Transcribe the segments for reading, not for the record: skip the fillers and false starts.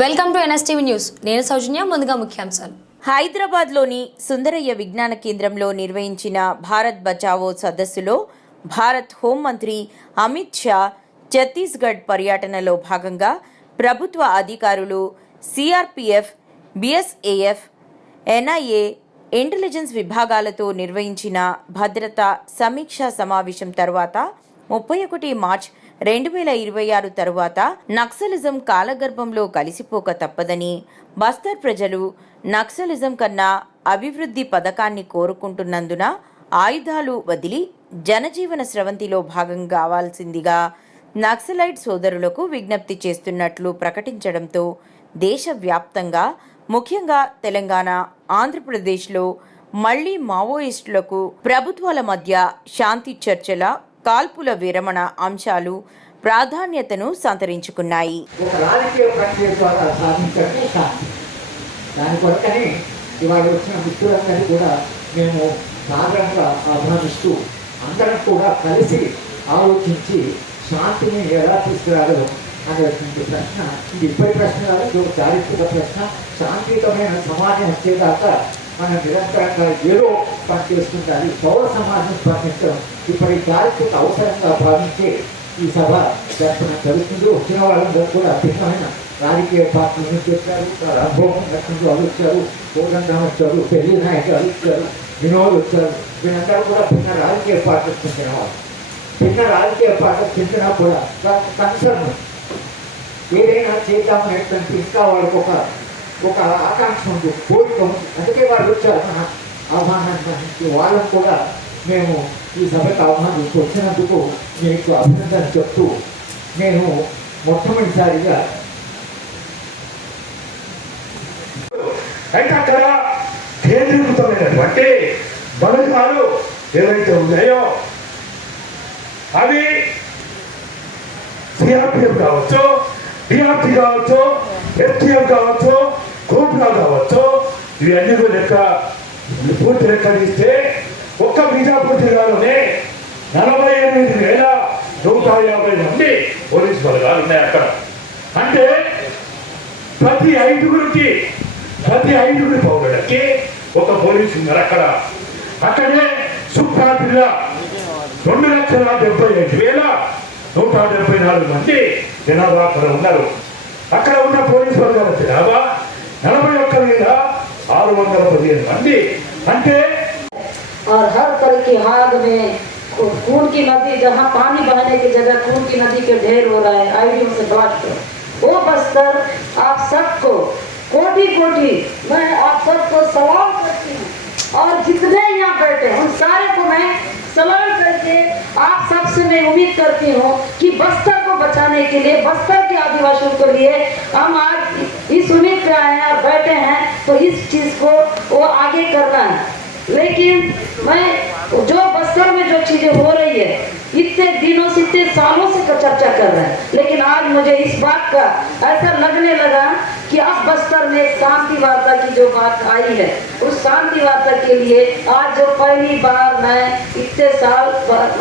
Welcome to NSTV news. నేను సౌజన్య. ముందుగా ముఖ్యాంశాలు. హైదరాబాద్లోని సుందరయ్య విజ్ఞాన కేంద్రంలో నిర్వహించిన భారత్ బచావో సదస్సులో భారత్ హోంమంత్రి అమిత్ షా ఛత్తీస్గఢ్ పర్యటనలో భాగంగా ప్రభుత్వ అధికారులు, సిఆర్పిఎఫ్, బిఎస్ఏఎఫ్, ఎన్ఐఏ, ఇంటెలిజెన్స్ విభాగాలతో నిర్వహించిన భద్రతా సమీక్షా సమావేశం తర్వాత 31 మార్చ్ 2026 తరువాత నక్సలిజం కాలగర్భంలో కలిసిపోక తప్పదని, బస్తర్ ప్రజలు నక్సలిజం కన్నా అభివృద్ధి పథకాన్ని కోరుకుంటున్నందున ఆయుధాలు వదిలి జనజీవన స్రవంతిలో భాగం కావాల్సిందిగా నక్సలైట్ సోదరులకు విజ్ఞప్తి చేస్తున్నట్లు ప్రకటించడంతో దేశవ్యాప్తంగా, ముఖ్యంగా తెలంగాణ, ఆంధ్రప్రదేశ్లో మళ్లీ మావోయిస్టులకు ప్రభుత్వాల మధ్య శాంతి చర్చల, కాల్పుల విరమణ అంశాలు ప్రాధాన్యతను సంతరించుకున్నాయి. ఒక రాజకీయ ప్రక్రియ ద్వారా సాధించడం శాంతి. దాని కొరకని ఇవాళ వచ్చిన మిత్రులందరినీ కూడా మేము సాధారణంగా ఆహ్వానిస్తూ అందరం కూడా కలిసి ఆలోచించి శాంతిని ఎలా తీసుకురాగలం అనేటువంటి ప్రశ్న, ఇది ఇప్పటి ప్రశ్న కాదు, ఇది ఒక చారిత్రక ప్రశ్న. శాంతియుతమైన సమాజం వచ్చేదాకా మనం నిరంతరంగా ఏదో పని చేసుకుంటారు. పౌర సమాజం స్పందించడం ఇప్పటి చారిత్రక అవసరంగా భావించే ఈ సభ జరపడం జరుగుతుంది. వచ్చిన వాళ్ళందరూ కూడా భిన్నమైన రాజకీయ పార్టీల నుంచి వచ్చారు, అనుభవం లక్ష్మణ్ గారు వచ్చారు, కోదండం వచ్చారు, పెళ్లి నాయక్ గారు వచ్చారు, వినోద్ వచ్చారు. వీళ్ళందరూ కూడా భిన్న రాజకీయ పార్టీలకు చెందిన వాళ్ళు. భిన్న రాజకీయ పార్టీలకు చెందినా కూడా కన్సర్న్ ఏదైనా చేద్దామనేటువంటి ఇంకా వాళ్ళకు ఒక ఆకాంక్ష ఉంది, కోరిక ఉంది. అందుకే వాళ్ళు వచ్చారు. మన ఆహ్వానాన్ని వాళ్ళకు కూడా మేము ఈ సభకు ఆహ్వానించి వచ్చినందుకు మీకు అభినందన చెప్తూ, నేను మొట్టమొదటిసారిగా అయితే అక్కడ కేంద్రీకృతమైనటువంటి బలగాలు ఏవైతే ఉన్నాయో అవి సిఆర్పిఎఫ్ కావచ్చు, డిఆర్టీ కావచ్చు, ఎస్టీఎఫ్ కావచ్చు, కోబ్రా కావచ్చు, ఇవి అన్ని లెక్క పూర్తి లెక్క తీస్తే ఒక్క బీజాపూర్ జిల్లాలోనే 48,150 మంది పోలీసు బలగాలు ఉన్నాయి అక్కడ. అంటే ప్రతి ఐదుగురి పౌరులకి ఒక పోలీసు ఉన్నారు అక్కడ. అక్కడే సుప్రా జిల్లా 2,75,174 మంది జనాభా అక్కడ ఉన్నారు. అక్కడ ఉన్న పోలీసు వర్గాల జనాభా 41,615 మంది. అంటే और हर तरह की हाथ में खून की नदी, जहाँ पानी बहने की जगह खून की नदी के ढेर हो रहा है आईडियों से ब्लास्ट। वो बस्तर आप सबको कोटि कोटि मैं आप सबको सलाम करती हूँ, और जितने यहाँ बैठे उन सारे को मैं सलाम करके आप सबसे मैं उम्मीद करती हूँ कि बस्तर को बचाने के लिए, बस्तर के आदिवासियों के लिए हम आज इस उम्मीद पे आए हैं और बैठे हैं, तो इस चीज को वो आगे करना है। लेकिन मैं जो बस्तर में जो चीजें हो रही है, इतने दिनों से, इतने सालों से चर्चा कर रहे हैं, लेकिन आज मुझे इस बात का ऐसा लगने लगा कि अब बस्तर में शांति वार्ता की जो बात आई है, उस शांति वार्ता के लिए आज जो पहली बार मैं इतने साल,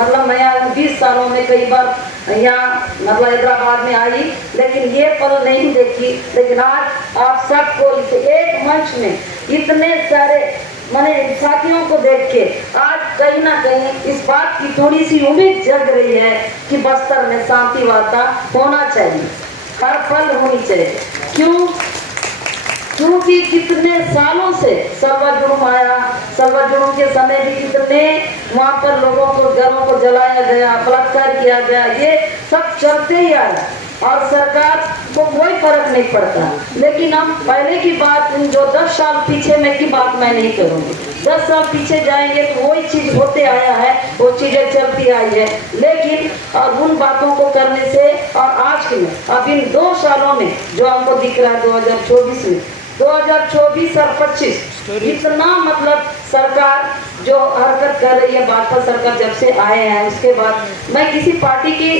मतलब मैं 20 सालों में कई बार यहाँ मतलब हैदराबाद में आई, लेकिन ये पल नहीं देखी। लेकिन आज आप सबको इस एक मंच में इतने सारे मैंने साथियों को देख के आज कहीं ना कहीं इस बात की थोड़ी सी उम्मीद जग रही है कि बस्तर में शांति वार्ता होना चाहिए, हर पल होनी चाहिए। क्योंकि कितने सालों से सर्वजुर्म आया, सर्वजुर्म के समय भी कितने वहाँ पर लोगों को, घरों को जलाया गया, बलात्कार किया गया, ये सब चलते ही आ रहा, और सरकार को कोई फर्क नहीं पड़ता। लेकिन हम पहले की बात, जो 10 साल पीछे में की बात मैं नहीं करूँगी, 10 साल पीछे जाएंगे तो वही चीज होते आया है, वो चीजें चलती आई है। लेकिन और उन बातों को करने से और आज के में अब इन 2 सालों में जो हमको दिख रहा है 2024 में, 2024 और 25 इतना मतलब सरकार जो हरकत कर रही है, भाजपा सरकार जब से आए हैं उसके बाद, मैं किसी पार्टी की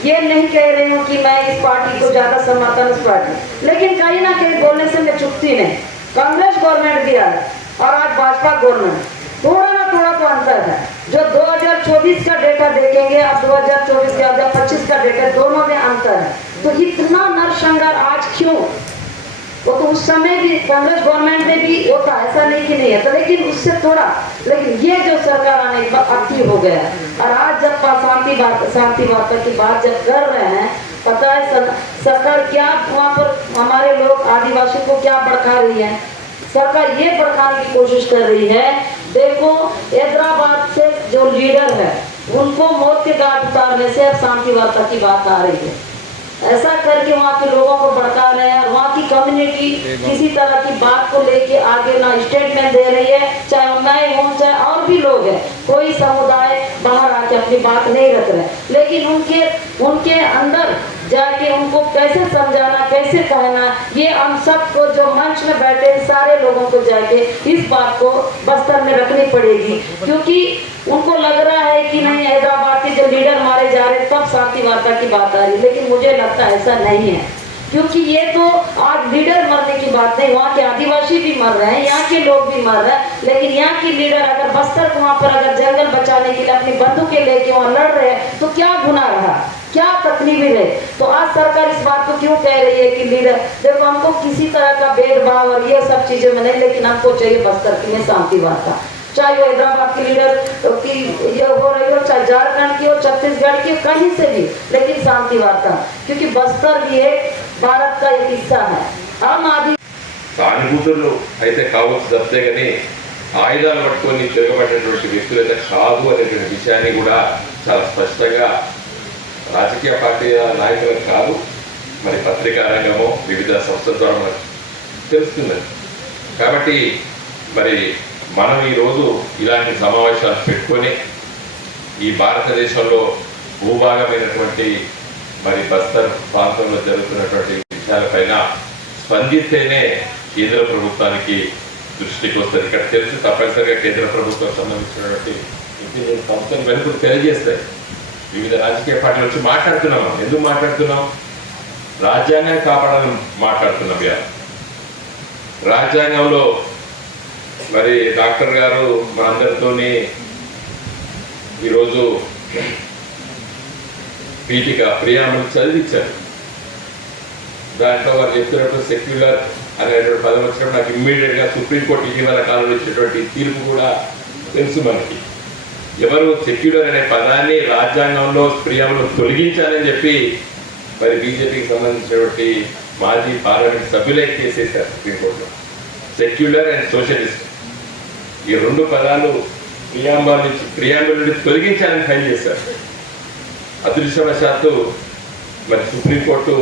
ये नहीं कह रही हूँ कि मैं इस पार्टी को ज्यादा समर्थन, इस पार्टी, लेकिन कहीं ना कहीं बोलने से मैं चुपती नहीं। कांग्रेस गवर्नमेंट भी आया और आज भाजपा गवर्नमेंट, थोड़ा ना थोड़ा तो अंतर है। जो 2024 का डेटा देखेंगे, अब 2024 2025 का डेटा, दोनों में अंतर है। तो इतना नरसंहार आज क्यों? वो तो उस समय भी कांग्रेस गवर्नमेंट में भी होता, ऐसा नहीं कि नहीं है, लेकिन उससे थोड़ा, लेकिन ये जो सरकार आने के बाद अति हो गया। और आज जब शांति वार्ता की बात जब कर रहे हैं, पता है सरकार क्या वहाँ पर हमारे लोग आदिवासी को क्या भड़का रही है। सरकार ये भड़काने की कोशिश कर रही है। देखो हैदराबाद से जो लीडर है उनको मौत के घाट उतारने से अब शांति वार्ता की बात आ रही है। ऐसा करके वहाँ के लोगों को भड़का रहे हैं और वहाँ की कम्युनिटी किसी तरह की बात को लेके आगे ना स्टेटमेंट दे रही है, चाहे नए हों चाहे और भी लोग हैं, कोई समुदाय बाहर आके अपनी बात नहीं रख रहे। लेकिन उनके अंदर जाके उनको कैसे समझाना, कैसे कहना, ये हम सबको जो मंच में बैठे सारे लोगों को जाके इस बात को बस्तर में रखनी पड़ेगी, क्योंकि उनको लग रहा है कि नहीं हैदराबाद के जो लीडर मारे जा रहे तब शांति वार्ता की बात आ रही, लेकिन मुझे लगता है ऐसा नहीं है। क्योंकि ये तो आज लीडर मरने की बात नहीं, वहाँ के आदिवासी भी मर रहे हैं, यहाँ के लोग भी मर रहे हैं, लेकिन यहाँ की लीडर अगर बस्तर को वहाँ पर अगर जंगल बचाने के लिए अपनी बंदूकें लेके वहाँ लड़ रहे हैं तो क्या गुनाह रहा, क्या तकलीफ है। तो आज सरकार इस बात को क्यों कह रही है कि लीडर, देखो हमको किसी तरह का भेदभाव और ये सब चीजें में नहीं, लेकिन हमको चाहिए बस्तर में शांति वार्ता, चाहे वो हैदराबाद के लीडर की ये हो रही हो, चाहे झारखंड की हो, छत्तीसगढ़ की हो, कहीं से भी, लेकिन शांति वार्ता, क्योंकि बस्तर भी एक भारत का एक हिस्सा है। हम आदि సానుభూతులు అయితే కావచ్చు తప్పితే కానీ ఆయుధాలు పట్టుకొని తిరగబడినటువంటి వ్యక్తులు అయితే కాదు అనేటువంటి విషయాన్ని కూడా చాలా స్పష్టంగా రాజకీయ పార్టీ నాయకులకు కాదు, మరి పత్రికా రంగము వివిధ సంస్థల ద్వారా మనకు తెలుస్తున్నది. కాబట్టి మరి మనం ఈరోజు ఇలాంటి సమావేశాలు పెట్టుకొని ఈ భారతదేశంలో భూభాగమైనటువంటి మరి బస్తర్ ప్రాంతంలో జరుగుతున్నటువంటి విషయాలపైన స్పందిస్తేనే కేంద్ర ప్రభుత్వానికి దృష్టికి వస్తుంది. ఇక్కడ తెలిసి తప్పనిసరిగా కేంద్ర ప్రభుత్వం సంబంధించినటువంటి ఇంజనీరింగ్ సంస్థలు వెనుకకు తెలియజేస్తాయి. వివిధ రాజకీయ పార్టీలు వచ్చి మాట్లాడుతున్నాం. ఎందుకు మాట్లాడుతున్నాం? రాజ్యాంగాన్ని కాపాడాలని మాట్లాడుతున్నాం. రాజ్యాంగంలో మరి డాక్టర్ గారు మనందరితోని ఈరోజు పీఠిక ప్రియామలు చదివించారు. దాంట్లో వారు చెప్తున్నప్పుడు సెక్యులర్ అనేటువంటి పదం వచ్చినప్పుడు నాకు ఇమ్మీడియట్గా సుప్రీంకోర్టు ఇటీవల కాలంలో ఇచ్చినటువంటి తీర్పు కూడా తెలుసు మనకి. ఎవరు సెక్యులర్ అనే పదాన్ని రాజ్యాంగంలో ప్రియామలు తొలగించాలని చెప్పి మరి బీజేపీకి సంబంధించినటువంటి మాజీ పార్లమెంట్ సభ్యులే చేసేసారు సుప్రీంకోర్టులో. సెక్యులర్ అండ్ సోషలిస్ట్ ఈ రెండు పదాలు ప్రియాంబుల్ నుండి తొలగించాలని ఫైల్ చేశారు. అదృష్టవశాత్తు మరి సుప్రీంకోర్టు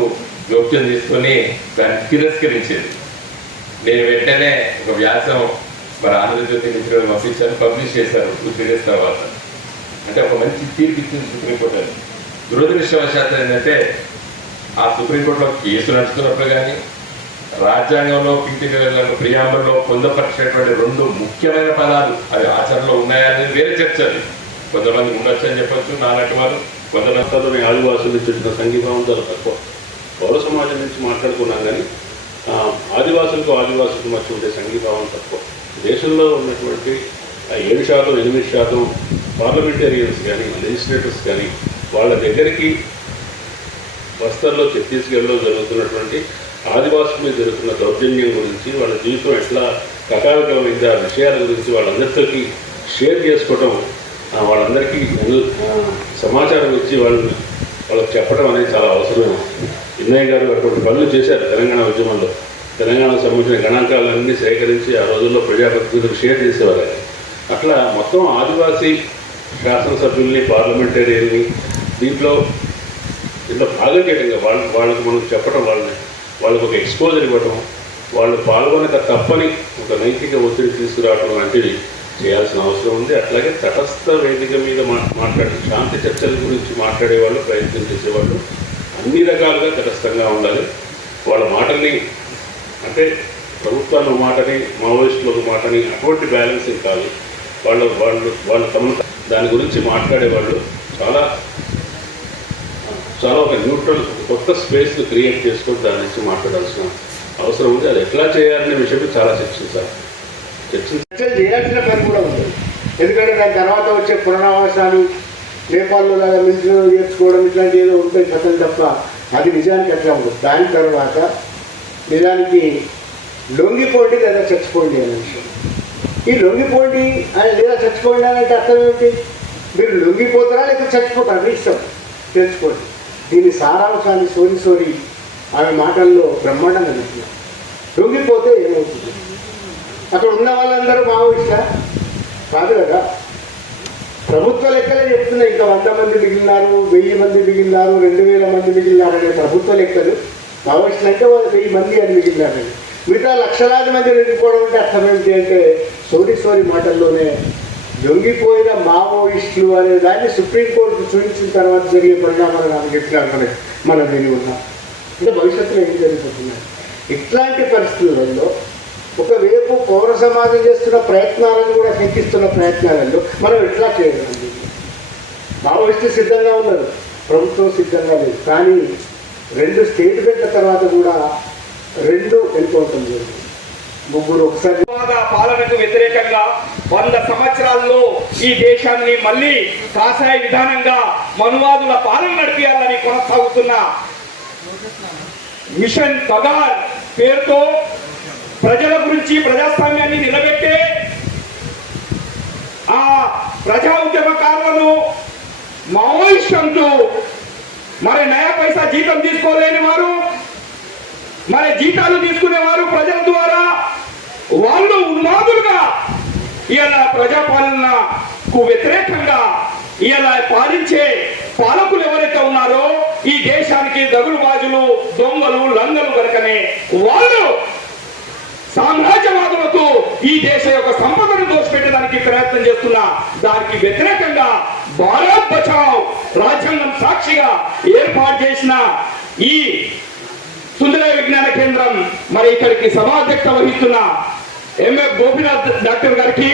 జోక్యం తీసుకొని దాన్ని తిరస్కరించేది. నేను వెంటనే ఒక వ్యాసం మరి ఆంధ్రజ్యోతి మిత్రులు పంపించాను, పబ్లిష్ చేశారు 2-3 days తర్వాత. అంటే ఒక మంచి తీర్పు ఇచ్చింది సుప్రీంకోర్టు అని. దురదృష్టవశాత్తు ఏంటంటే ఆ సుప్రీంకోర్టులో కేసు నడుస్తున్నప్పుడు కానీ రాజ్యాంగంలో ప్రియాంబుల్లో పొందపరిచినటువంటి 2 ముఖ్యమైన పదాలు అది ఆచరణలో ఉన్నాయనేది వేరే చర్చ. అది కొంతమంది ఉండొచ్చు అని చెప్పచ్చు, నాలాంటి వారు కొంతమంది ఆదివాసుల నుంచి వచ్చిన సంఘీభావంతో తక్కువ పౌర సమాజం నుంచి మాట్లాడుకున్నాం, కానీ ఆదివాసులకు మధ్య ఉండే సంఘీభావం తక్కువ. దేశంలో ఉన్నటువంటి 7%, 8% పార్లమెంటేరియన్స్ కానీ లెజిస్లేటర్స్ కానీ వాళ్ళ దగ్గరికి బస్తర్లో ఛత్తీస్గఢ్లో జరుగుతున్నటువంటి ఆదివాసుల మీద జరుగుతున్న దౌర్జన్యం గురించి, వాళ్ళ జీవితం ఎట్లా కకావికమైంది ఆ విషయాల గురించి వాళ్ళందరికీ షేర్ చేసుకోవటం, వాళ్ళందరికీ సమాచారం ఇచ్చి వాళ్ళకి చెప్పడం అనేది చాలా అవసరం. ఇన్నయ్య గారు అటువంటి పనులు చేశారు తెలంగాణ ఉద్యమంలో. తెలంగాణకు సంబంధించిన గణాంకాలన్నీ సేకరించి ఆ రోజుల్లో ప్రజాప్రతినిధులకు షేర్ చేసేవారు. అట్లా మొత్తం ఆదివాసీ శాసనసభ్యుల్ని, పార్లమెంటేరియన్ని దీంట్లో భాగం చేయడంగా వాళ్ళకి మనం చెప్పడం, వాళ్ళకు ఒక ఎక్స్పోజర్ ఇవ్వటం, వాళ్ళు పాల్గొనక తప్పని ఒక నైతిక ఒత్తిడి తీసుకురావడం లాంటివి చేయాల్సిన అవసరం ఉంది. అట్లాగే తటస్థ వేదిక మీద మాట్లాడే శాంతి చర్చల గురించి మాట్లాడేవాళ్ళు, ప్రయత్నం చేసేవాళ్ళు అన్ని రకాలుగా తటస్థంగా ఉండాలి. వాళ్ళ మాటల్ని అంటే ప్రభుత్వాన్ని మాటని, మావోయిస్టులు ఒక మాటని అటువంటి బ్యాలెన్సింగ్ కాదు. వాళ్ళు తమ దాని గురించి మాట్లాడేవాళ్ళు చాలా ఒక న్యూట్రల్ కొత్త స్పేస్ను క్రియేట్ చేసుకొని దాని నుంచి మాట్లాడాల్సిన అవసరం ఉంది. అది ఎట్లా చేయాలనే విషయం చాలా చర్చలు చేయాల్సిన పని కూడా ఉంది. ఎందుకంటే దాని తర్వాత వచ్చే పునరావాసాలు, నేపాల్లో లాగా మిలిటరీలో చేర్చుకోవడం ఇట్లాంటి ఏదో ఉంటాయి కథలు తప్ప అది నిజానికి ఎట్లా ఉండదు. దాని తర్వాత నిజానికి లొంగిపోండి లేదా చచ్చిపోండి అనే విషయం. ఈ లొంగిపోండి అని లేదా చచ్చిపోండి అని అంటే అర్థం ఏమిటి? మీరు లొంగిపోతారా లేకపోతే చచ్చిపోతారా మీ ఇష్టం, తెలుసుకోండి. దీని సారాంశాన్ని సోరి ఆమె మాటల్లో బ్రహ్మాండంగా చెప్పినారు. లొంగిపోతే ఏమవుతుంది? అక్కడ ఉన్న వాళ్ళందరూ మావోయిస్టులా కాదు కదా. ప్రభుత్వ లెక్కలే చెప్తున్నాయి. ఇంకా 100 మంది మిగిలినారు, 1000 మంది మిగిలినారు, 2000 మంది మిగిలినారు అనే ప్రభుత్వ లెక్కలు. మావోయిస్టులు అంటే వాళ్ళు 1000 మంది అని మిగిలినారని. మిగతా లక్షలాది మంది లొంగిపోవడం అంటే అర్థం ఏంటి అంటే సోరి మాటల్లోనే లొంగిపోయిన మావోయిస్టులు అనే దాన్ని సుప్రీంకోర్టు చూపించిన తర్వాత జరిగే పరిణామాలు నాకు చెప్పినారు మనం విని ఉన్నాం. ఇంకా భవిష్యత్తులో ఏం జరుగుతున్నాయి? ఇట్లాంటి పరిస్థితులలో ఒకవైపు పౌర సమాజం చేస్తున్న ప్రయత్నాలను కూడా శంకిస్తున్న ప్రయత్నాలలో మనం ఎట్లా చేయగలం? మావోయిస్టులు సిద్ధంగా ఉన్నారు, ప్రభుత్వం సిద్ధంగా లేదు. కానీ 2 స్టేట్మెంట్ల తర్వాత కూడా 2 వెళ్ళిపోవటం జరిగింది. 3 ఒకసారి పాలనకు వ్యతిరేకంగా 100 సంవత్సరాల్లో ఈ దేశాన్ని మళ్ళీ కాషాయ విధానంగా మనువాదుల పాలన నడిపించాలని కొనసాగుతున్న మిషన్ కగార్ పేరుతో ప్రజల గురించి ప్రజాస్వామ్యాన్ని నిలబెట్టే ఆ ప్రజా ఉద్యమకారులను మావోయిస్ట్ అంటూ మరి నయా పైసా జీతం తీసుకోలేని వారు, మరి జీతాలు తీసుకునేవారు ప్రజల ద్వారా, వాళ్ళు ఉన్మాదులుగా ఇలా ప్రజాపాలనకు వ్యతిరేకంగా ఇలా పాలించే పాలకులు ఎవరైతే ఉన్నారో ఈ దేశానికి దగులుబాజులు, దొంగలు, లంగలు కనుకనే వాళ్ళు సామ్రాజ్యవాదులతో ఈ దేశ యొక్క సంపదను దోచిపెట్టడానికి ప్రయత్నం చేస్తున్నా దానికి వ్యతిరేకంగా భారత్ బచావ్ రాజ్యాంగం సాక్షిగా ఏర్పాటు చేసిన ఈ సుందరయ్య విజ్ఞాన కేంద్రం మరి ఇక్కడికి సభాధ్యక్షత వహిస్తున్న ఎంఎఫ్ గోపినాథ్ డాక్టర్ గారికి,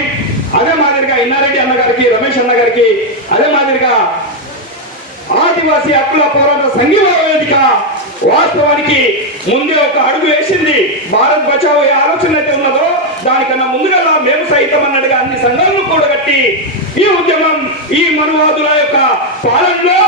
అదే మాదిరిగా ఇన్నారెడ్డి అన్న గారికి, రమేష్ అన్న గారికి, అదే మాదిరిగా ఆదివాసీ హక్కుల పోరాట సంఘీభావ వేదిక వాస్తవానికి ముందే ఒక అడుగు వేసింది. భారత్ బచావో ఏ ఆలోచన అయితే ఉన్నదో దానికన్నా ముందుగా మేము సైతం అన్నట్టుగా అన్ని సంఘాలను కూడగట్టి ఈ ఉద్యమం ఈ మనువాదుల యొక్క పాలనలో